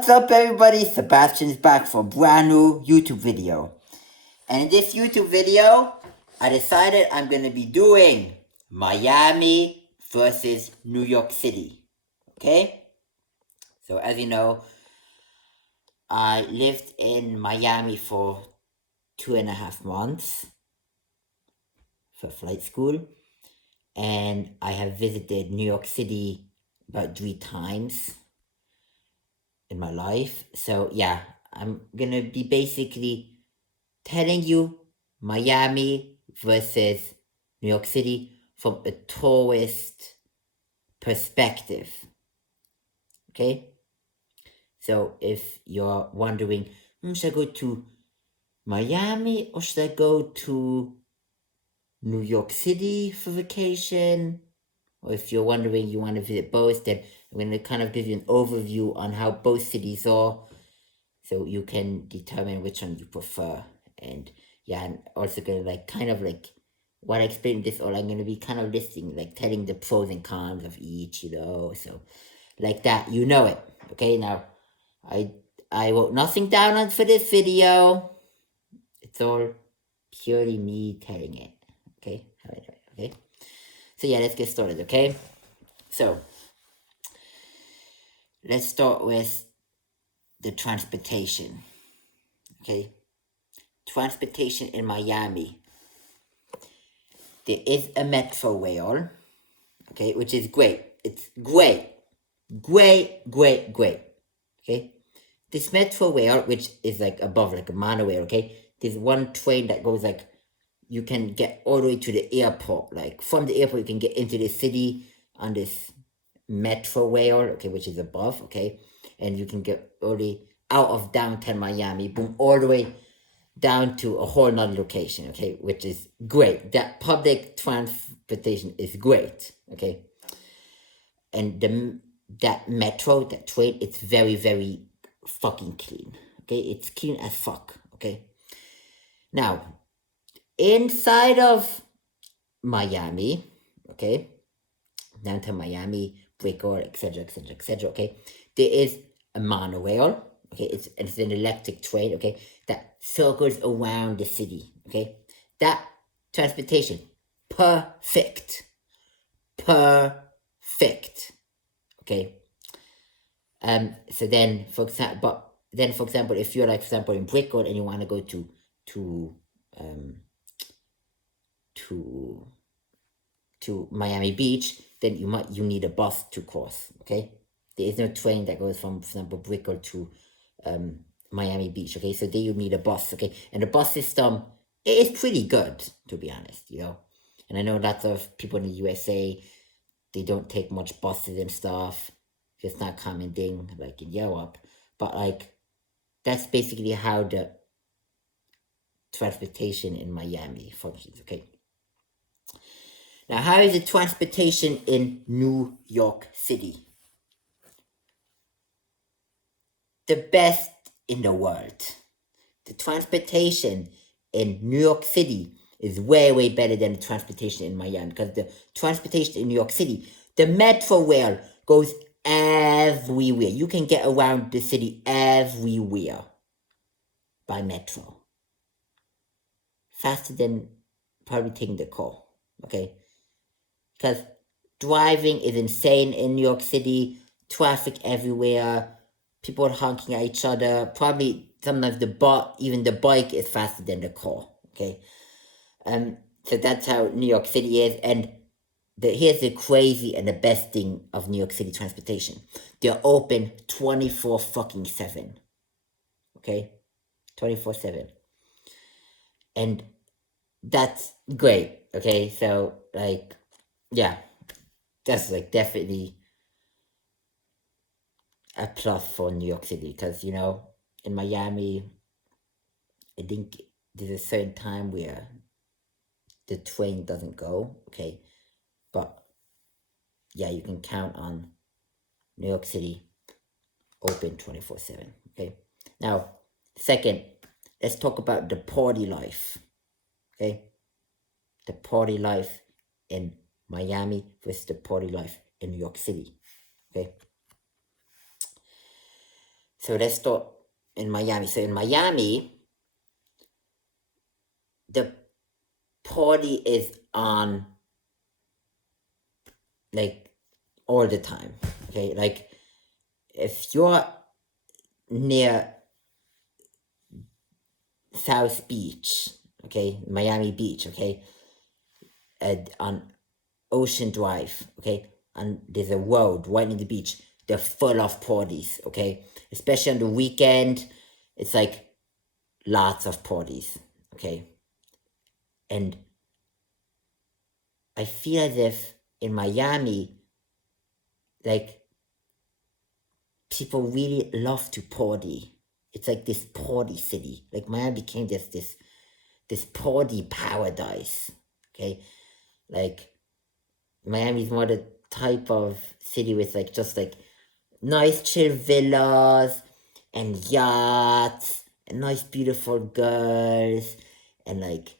What's up, everybody? Sebastian's back for a brand new YouTube video. And in this YouTube video, I decided I'm going to be doing Miami versus New York City. Okay? So as you know, I lived in Miami for 2.5 months for flight school. And I have visited New York City about 3 times in my life. So yeah, I'm gonna be basically telling you Miami versus New York City from a tourist perspective. Okay? So if you're wondering, should I go to Miami or should I go to New York City for vacation? Or if you're wondering you want to visit both, then I'm going to kind of give you an overview on how both cities are, so you can determine which one you prefer. And yeah, I'm also going to kind of while I explain this all, I'm going to be kind of listing, telling the pros and cons of each, so like that, you know it. Okay, now I wrote nothing down for this video. It's all purely me telling it. Okay, okay. So yeah, let's get started, okay? So, let's start with the transportation, okay? Transportation in Miami. There is a metro rail, okay, which is great. It's great, okay? This metro rail, which is above, a monorail, okay? There's one train that goes you can get all the way to the airport. From the airport, you can get into the city on this metro rail, okay, which is above, okay? And you can get all the way out of downtown Miami, boom, all the way down to a whole nother location, okay, which is great. That public transportation is great, okay? And that metro, that train, it's very, very fucking clean, okay? It's clean as fuck, okay? Now, inside of Miami, okay, downtown Miami, Brickell, etc., okay, there is a monorail, okay, it's an electric train, okay, that circles around the city, okay, that transportation, perfect, okay. So then, for example, if you're for example in Brickell and you want to go to Miami Beach, then you need a bus to cross, okay? There is no train that goes from, for example, Brickell to Miami Beach, okay? So there you need a bus, okay? And the bus system is pretty good, to be honest, And I know lots of people in the USA, they don't take much buses and stuff. It's not a common thing like in Europe. But that's basically how the transportation in Miami functions, okay? Now, how is the transportation in New York City? The best in the world. The transportation in New York City is way, way better than the transportation in Miami, because the transportation in New York City, the metro rail goes everywhere. You can get around the city everywhere by metro. Faster than probably taking the car, okay? Because driving is insane in New York City, traffic everywhere, people honking at each other, probably sometimes even the bike is faster than the car, okay? So that's how New York City is, and here's the crazy and the best thing of New York City transportation. They're open 24/7, okay? 24/7. And that's great, okay? So, yeah, that's definitely a plus for New York City, because in Miami, I think there's a certain time where the train doesn't go, okay? But yeah, you can count on New York City open 24/7, okay? Now, second, let's talk about the party life, okay? The party life in Miami versus the party life in New York City, okay? So let's start in Miami. So in Miami, the party is on like all the time. Okay, like if you're near South Beach, okay, Miami Beach, okay, on Ocean Drive, okay, and there's a road right in the beach. They're full of parties, okay, especially on the weekend. It's like lots of parties, okay, and I feel as if in Miami, like people really love to party. It's like this party city. Like Miami became this party paradise. Okay, like Miami's more the type of city with like just like nice chill villas and yachts and nice beautiful girls and like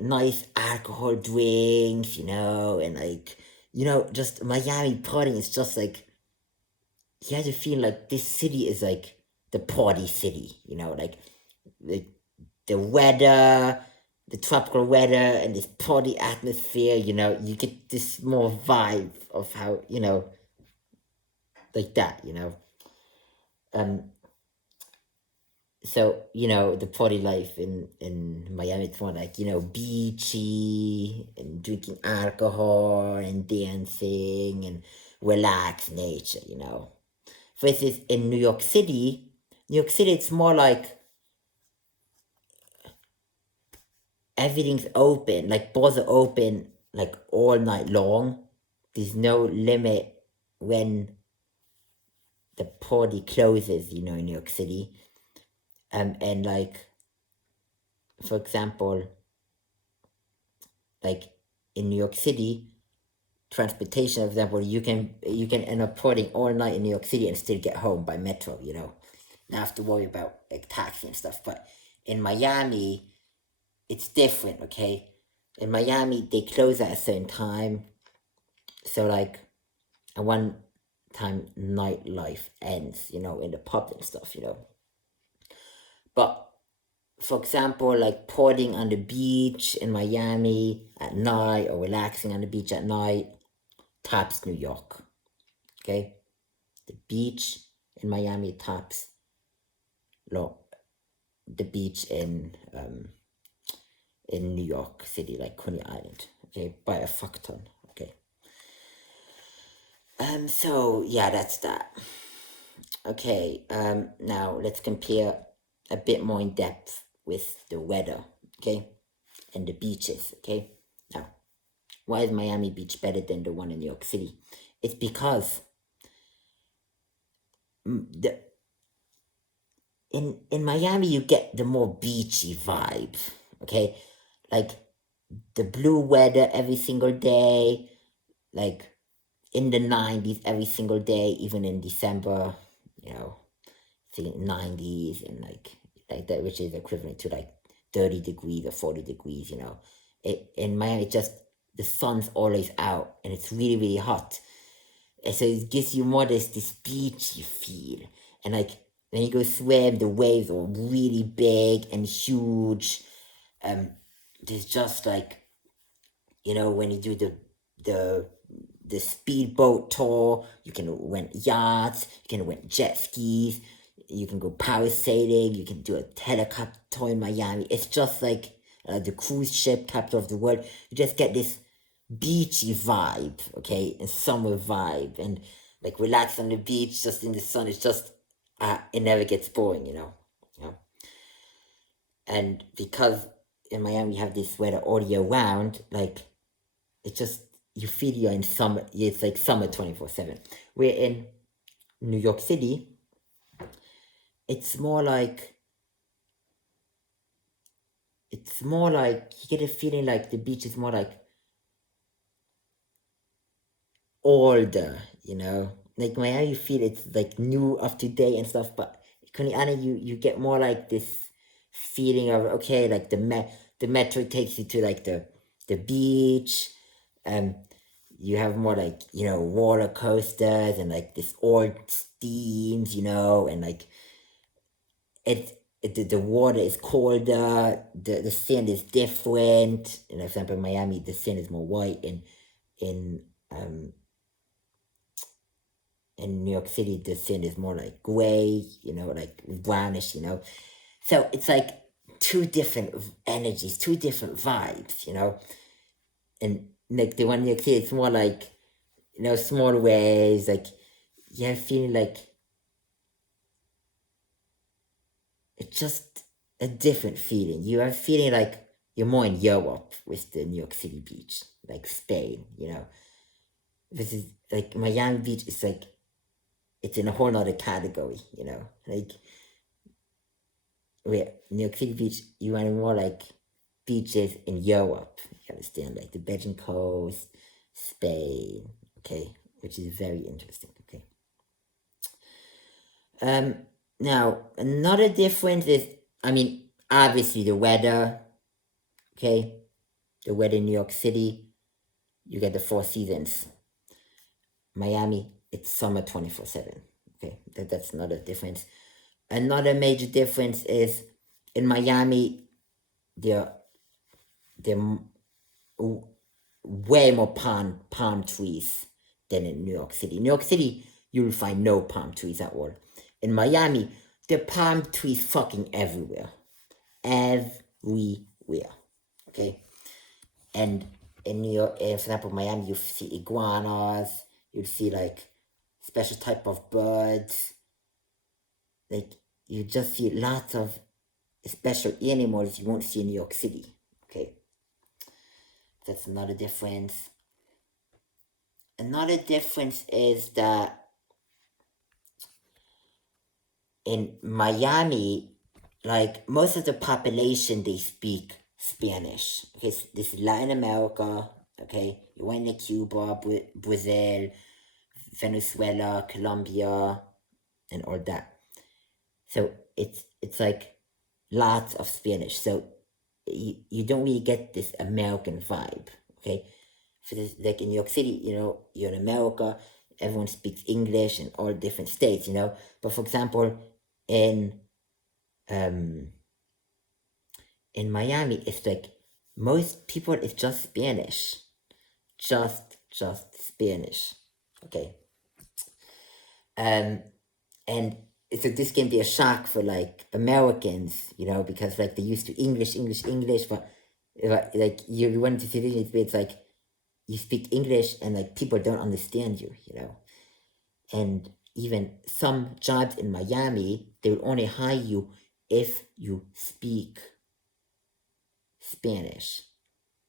nice alcohol drinks, and like just Miami partying is just like you have to feel like this city is like the party city, like the weather, the tropical weather and this party atmosphere, you get this more vibe of how, like that, Um so, the party life in Miami, it's more like, beachy and drinking alcohol and dancing and relaxed nature, Versus in New York City, it's more like everything's open, like bars are open like all night long. There's no limit when the party closes, in New York City. And like, for example, like in New York City, transportation, for example, you can end up partying all night in New York City and still get home by metro, Not have to worry about like taxi and stuff. But in Miami, it's different, okay? In Miami, they close at a certain time. So like at one time nightlife ends, in the pub and stuff, But for example, like partying on the beach in Miami at night or relaxing on the beach at night, tops New York. Okay? The beach in Miami tops the beach in New York City, like Coney Island. Okay, by a fuck ton. Okay. So yeah, that's that. Okay, now let's compare a bit more in depth with the weather, okay, and the beaches, okay. Now, why is Miami Beach better than the one in New York City? It's because in Miami you get the more beachy vibe, okay, like the blue weather every single day, like in the 90s every single day, even in December, 90s and like that, which is equivalent to like 30 degrees or 40 degrees, in Miami, just the sun's always out and it's really, really hot. And so it gives you more this beachy feel. And like when you go swim, the waves are really big and huge. There's just like, when you do the speedboat tour, you can rent yachts, you can rent jet skis, you can go parasailing, you can do a helicopter tour in Miami. It's just like the cruise ship, capital of the world. You just get this beachy vibe, okay, and summer vibe, and like relax on the beach, just in the sun. It's just, it never gets boring, And because in Miami you have this weather all year round, like it just, you feel you're in summer. It's like summer 24/7. We're in New York City. It's more like you get a feeling like the beach is more like older, like Miami, you feel it's like new, up to date and stuff, but Coney Island, you get more like this feeling of, okay, like the metro takes you to like the beach, you have more like, roller coasters and like this old steams, you know, and like the water is colder, the sand is different. And for example, in Miami, the sand is more white, and in New York City, the sand is more like gray, you know, like brownish, you know. So it's like two different energies, two different vibes, you know. And like the one in New York City, it's more like, you know, small waves, like you're feeling like it's just a different feeling. You are feeling like you're more in Europe with the New York City beach, like Spain, you know. This is like Miami Beach is like, it's in a whole other category, you know. Like where New York City Beach, you want more like beaches in Europe, you understand, like the Belgian coast, Spain, okay, which is very interesting, okay. Now, another difference is, I mean, obviously the weather, okay? The weather in New York City, you get the 4 seasons. Miami, it's summer 24/7, okay? That's not a difference. Another major difference is, in Miami, there way more palm trees than in New York City. In New York City, you'll find no palm trees at all. In Miami, the palm trees fucking everywhere. Everywhere. Okay? And in New York, for example, Miami, you see iguanas, you see like special type of birds. Like, you just see lots of special animals you won't see in New York City. Okay? That's another difference. Another difference is that in Miami, like most of the population, they speak Spanish. Okay, so this is Latin America. Okay, you went to Cuba, Brazil, Venezuela, Colombia, and all that. So it's like lots of Spanish. So you don't really get this American vibe. Okay, for this, like in New York City, you know, you're in America, everyone speaks English in all different states, you know. But for example, in Miami, it's like most people, it's just Spanish, just Spanish, okay. And so this can be a shock for like Americans, you know, because like they're used to English, but like you went to cities where it's like you speak English and like people don't understand you, you know. And even some jobs in Miami, they will only hire you if you speak Spanish.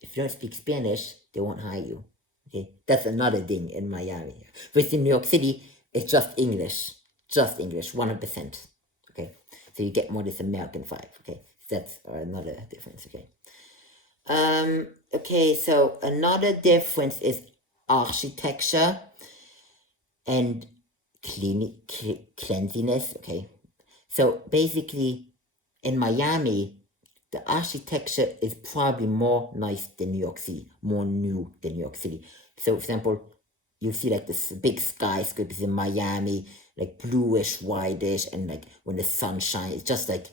If you don't speak Spanish, they won't hire you. Okay, that's another thing in Miami. But in New York City, it's just English, 100%. Okay, so you get more this American vibe. Okay, that's another difference. Okay. Okay, so another difference is architecture and cleanliness. Okay, so basically in Miami, the architecture is probably more nice than New York City, more new than New York City. So, for example, you see like this big skyscrapers in Miami, like bluish, whitish, and like when the sun shines, it's just like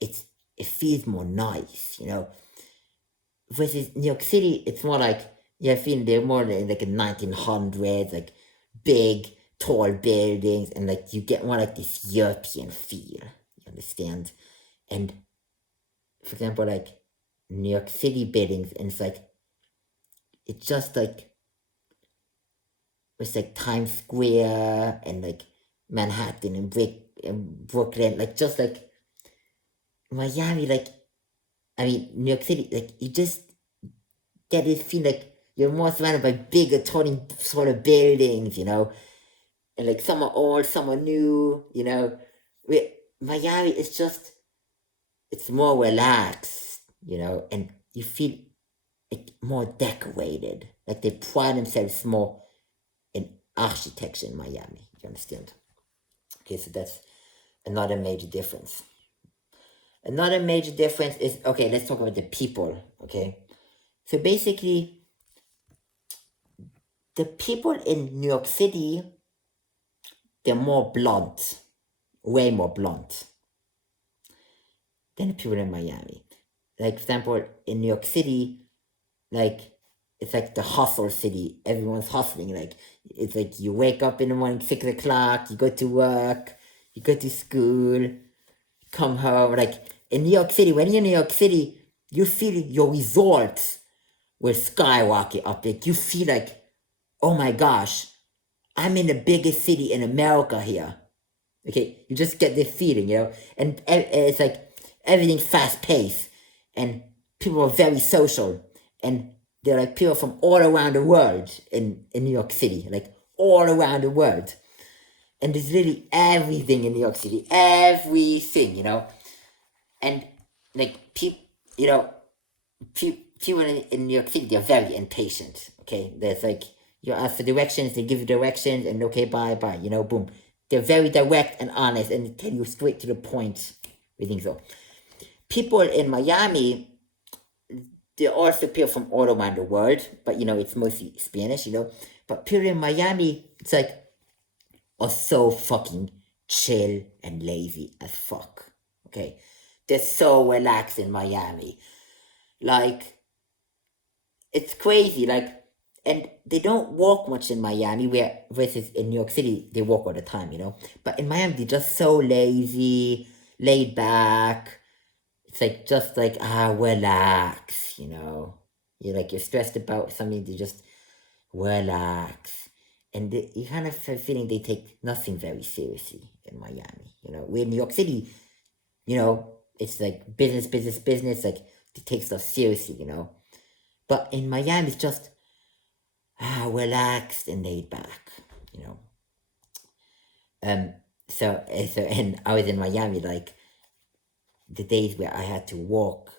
it feels more nice, you know. Versus New York City, it's more like you're feeling they're more like in 1900s, like big, tall buildings, and like you get more like this European feel. You understand? And for example, like New York City buildings, and it's just like it's like Times Square and like Manhattan and Brooklyn, like just like Miami, like I mean New York City, like you just get this feel like you're more surrounded by bigger, tall sort of buildings, you know, and like some are old, some are new, you know. With Miami, it's more relaxed, you know, and you feel like more decorated. Like they pride themselves more in architecture in Miami. You understand? Okay, so that's another major difference. Another major difference is, okay, let's talk about the people, okay? So basically, the people in New York City, they're more blunt, way more blunt than the people in Miami. Like, for example, in New York City, like, it's like the hustle city. Everyone's hustling. Like, it's like you wake up in the morning, 6 o'clock, you go to work, you go to school, come home. Like, in New York City, when you're in New York City, you feel your results will skyrocket up. Like, you feel like, oh my gosh, I'm in the biggest city in America here. Okay, you just get this feeling, and it's like everything's fast paced, and people are very social, and they're like people from all around the world in New York City, like all around the world. And there's literally everything in New York City, everything, and like people, people in New York City, they're very impatient. Okay, there's like you ask for directions, they give you directions, and okay, bye, boom. They're very direct and honest, and they tell you straight to the point. We think so. People in Miami, they also people from all around the world, but it's mostly Spanish, But people in Miami, it's like, are so fucking chill and lazy as fuck. Okay, they're so relaxed in Miami, like it's crazy, like. And they don't walk much in Miami, versus in New York City, they walk all the time, But in Miami, they're just so lazy, laid back. It's like, just like, relax, you're stressed about something, they just relax. And you kind of have a feeling they take nothing very seriously in Miami, We're in New York City, it's like business, business, business, like they take stuff seriously, But in Miami, it's just, relaxed and laid back, So and I was in Miami, like the days where I had to walk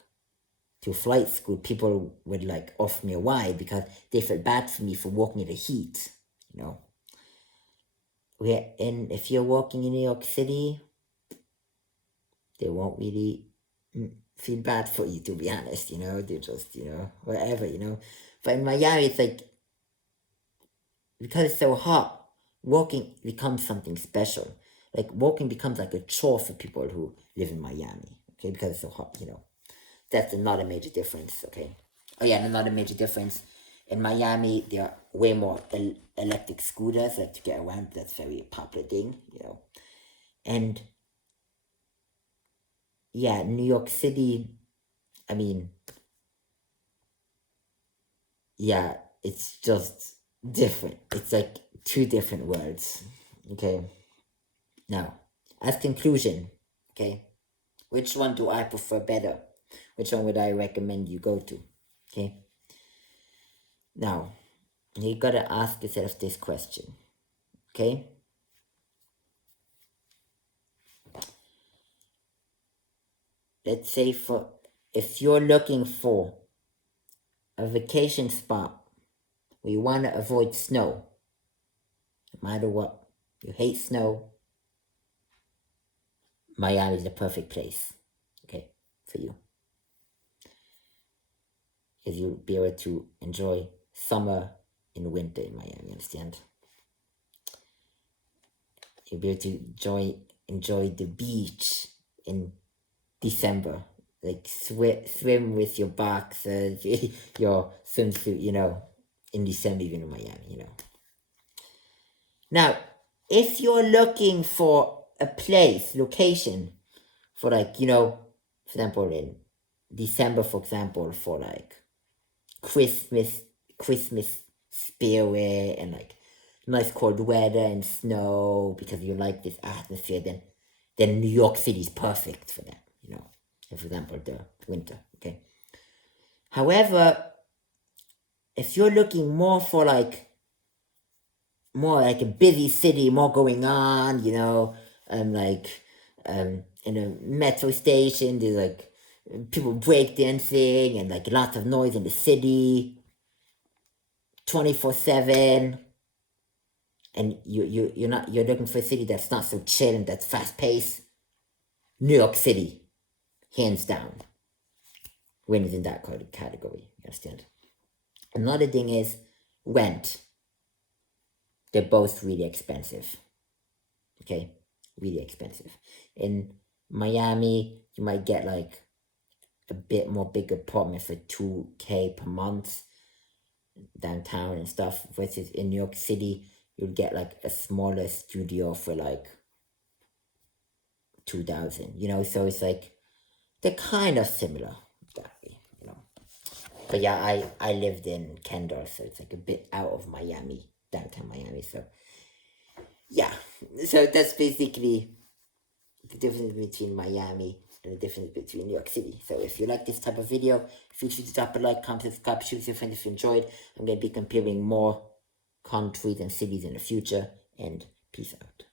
to flight school, people would like offer me a ride because they felt bad for me for walking in the heat, if you're walking in New York City, they won't really feel bad for you, to be honest, they're just, whatever, But in Miami, it's like, because it's so hot, walking becomes something special. Like, walking becomes like a chore for people who live in Miami, okay, because it's so hot, That's another major difference, okay? Oh yeah, and another major difference, in Miami, there are way more electric scooters, like to get around. That's a very popular thing, And yeah, New York City, I mean, yeah, it's just different. It's like two different worlds, okay? Now, as conclusion, okay, which one do I prefer better? Which one would I recommend you go to, okay? Now, you gotta ask yourself this question, okay? Let's say if you're looking for a vacation spot where you want to avoid snow, no matter what, you hate snow, Miami is the perfect place, okay, for you. Because you'll be able to enjoy summer and winter in Miami, understand? You'll be able to enjoy the beach in December, like swim with your boxers, your swimsuit, in December, even in Miami, Now, if you're looking for a location for like, for example, in December, for example, for like Christmas spirit and like nice cold weather and snow, because you like this atmosphere, then New York City is perfect for that, for example, the winter, okay? However, if you're looking more for like a busy city, more going on, like in a metro station, there's like people breakdancing and like lots of noise in the city, 24/7, and you're looking for a city that's not so chill and that's fast paced. New York City, hands down, wins in that category. You understand? Another thing is rent. They're both really expensive. Okay, really expensive. In Miami, you might get like a bit more big apartment for $2K per month downtown and stuff, versus in New York City, you'll get like a smaller studio for like 2,000, you know, so it's like they're kind of similar that way, you know. But yeah, I lived in Kendall, so it's like a bit out of Miami, downtown Miami, so yeah. So that's basically the difference between Miami and the difference between New York City. So if you like this type of video, feel free to drop a like, comment, subscribe, share with your friends if you enjoyed. I'm going to be comparing more countries and cities in the future, and peace out.